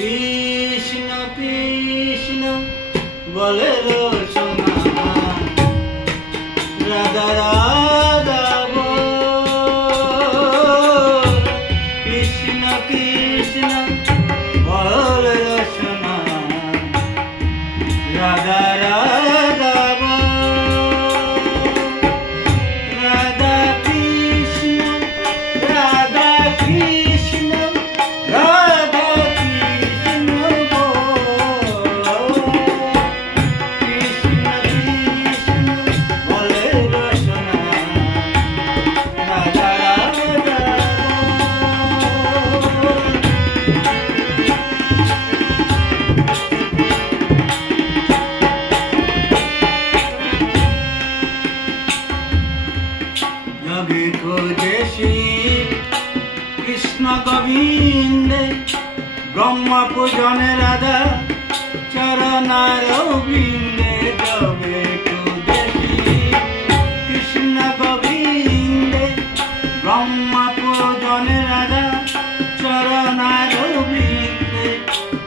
কৃষ্ণ কৃষ্ণ বলে রচনা রাধা রাধা বল কৃষ্ণ কৃষ্ণ বলে রচনা রাধা রাধা রাধা কৃষ্ণ রাধা কৃষ্ণ রাধা কৃষ্ণ কৃষ্ণ কৃষ্ণ বলে রচনা রাধা রাধা যোগী খোঁজে শিব কৃষ্ণ গোবিন্দে ব্রহ্ম পূজনে রাধা চরণার বৃন্দে যোগে খোঁজে শিব কৃষ্ণ গোবিন্দে ব্রহ্ম পূজনে রাধা চরণার বৃন্দে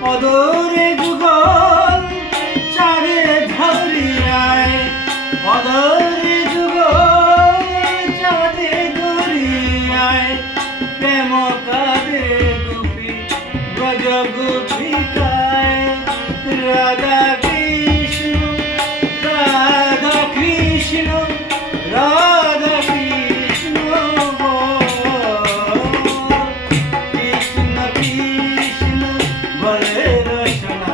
অদরে যুগল চারে ধরিয়ায় অদরে যুগল চারে ধরিয়ায় প্রেম কারে গোপী ব্রজ গোপিকায় রাধা কৃষ্ণ রাধা কৃষ্ণ রাধা কৃষ্ণ কৃষ্ণ কৃষ্ণ বলে রচনা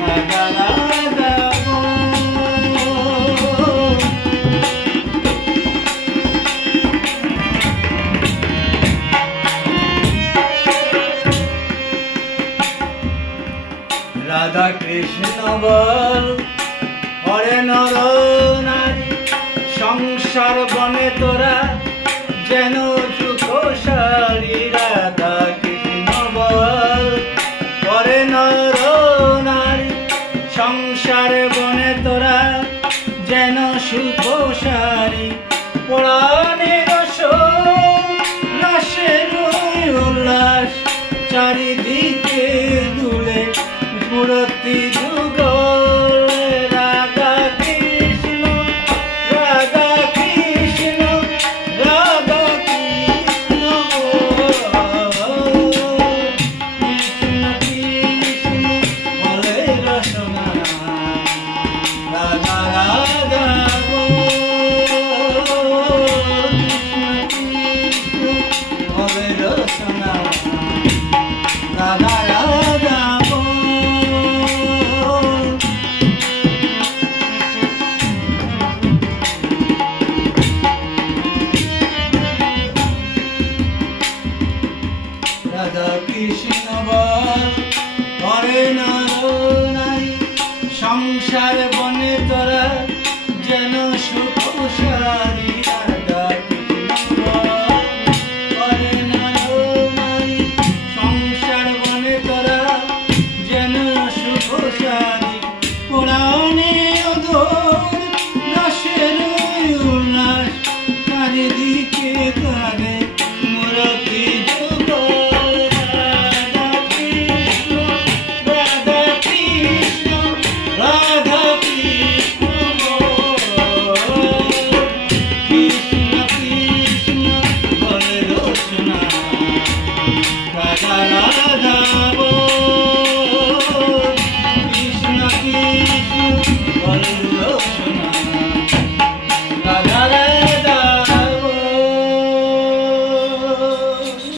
রাধা রাধা রাধা কৃষ্ণ বল হরে নর নারী সংসার বনে তোরা যেন সুখশালী রাধা কৃষ্ণ বল হরে নর নারী সংসার বনে তোরা যেন সুখশালী পরাণে রস রসের উল্লাস চারিদিকে দুলে মূর্তি যুগল রাধা কৃষ্ণ রাধা কৃষ্ণ রাধা কৃষ্ণ কৃষ্ণ কৃষ্ণ বলে রচনা রাধা রাধা কৃষ্ণ কৃষ্ণ বলে রচনা রাধা রাধা রাধা কৃষ্ণ বল হরে নর নারী সংসার বনে তোরা